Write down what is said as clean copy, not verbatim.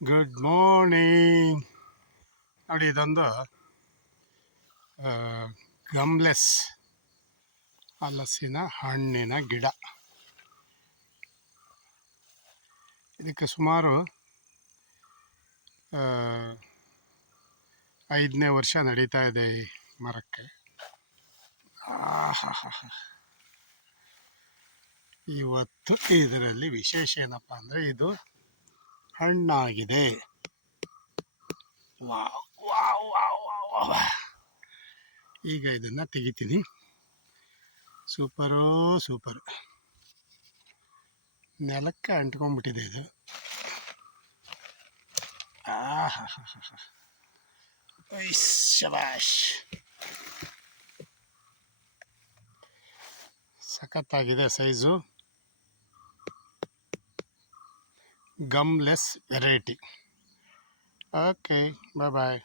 Good morning. ನೋಡಿ, ಇದೊಂದು ಗಮ್ಲೆಸ್ ಹಲಸಿನ ಹಣ್ಣಿನ ಗಿಡ. ಇದಕ್ಕೆ ಸುಮಾರು 5ನೇ ವರ್ಷ ನಡೀತಾ ಇದೆ ಈ ಮರಕ್ಕೆ. ಇವತ್ತು ಇದರಲ್ಲಿ ವಿಶೇಷ ಏನಪ್ಪ ಅಂದರೆ ಇದು ಹಣ್ಣಾಗಿದೆ. Wow wow wow wow. ಈಗ ಇದನ್ನು ತೆಗಿತೀನಿ. ಸೂಪರೋ ಸೂಪರ್. ನೆಲಕ್ಕೆ ಅಂಟ್ಕೊಂಡ್ಬಿಟ್ಟಿದೆ ಇದು. ಶಬಾಷ್, ಸಖತ್ತಾಗಿದೆ size. Gumless variety. Okay, bye ಬಾಯ್.